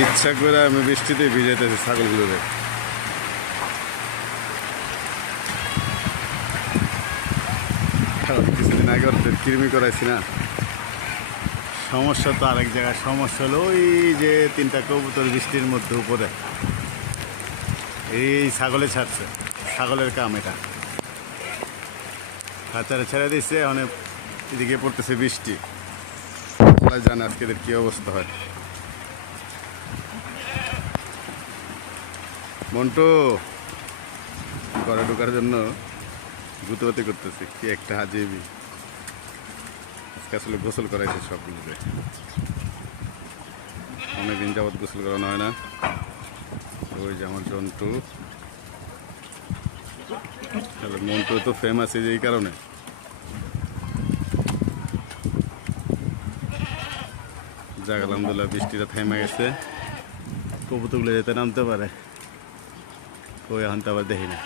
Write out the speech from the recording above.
ইচ্ছা করে আমি বৃষ্টিতে ভিজাইতেছি ছাগলগুলোরে। কিছুদিন আগে ওদের কৃমি করাইছি না, সমস্যা তো আরেক জায়গায়। সমস্যা হলো ওই যে 3টা কবুতর বৃষ্টির মধ্যে উপরে এই ছাগলে ছাড়ছে, ছাগলের কাম এটা। খাঁচারে ছেড়ে দিচ্ছে, এখন এদিকে পড়তেছে বৃষ্টি। সবাই জানে আজকে এদের কী অবস্থা হয়। মন্টু ঘরে ঢোকার জন্য গুতোপাতি করতেছে, কি একটা হাজিবি। আজকে আসলে গোসল করাইছে সবগুলোতে, অনেকদিন যাবৎ গোসল করানো হয় না। ওই যে আমার জন্টু, মন্টু তো ফেমাস এই কারণে। যাক আলহামদুলিল্লাহ বৃষ্টিটা থেমে গেছে, কবুতরগুলো যেতে নামতে পারে। ওই এখন তো আবার দেখি না।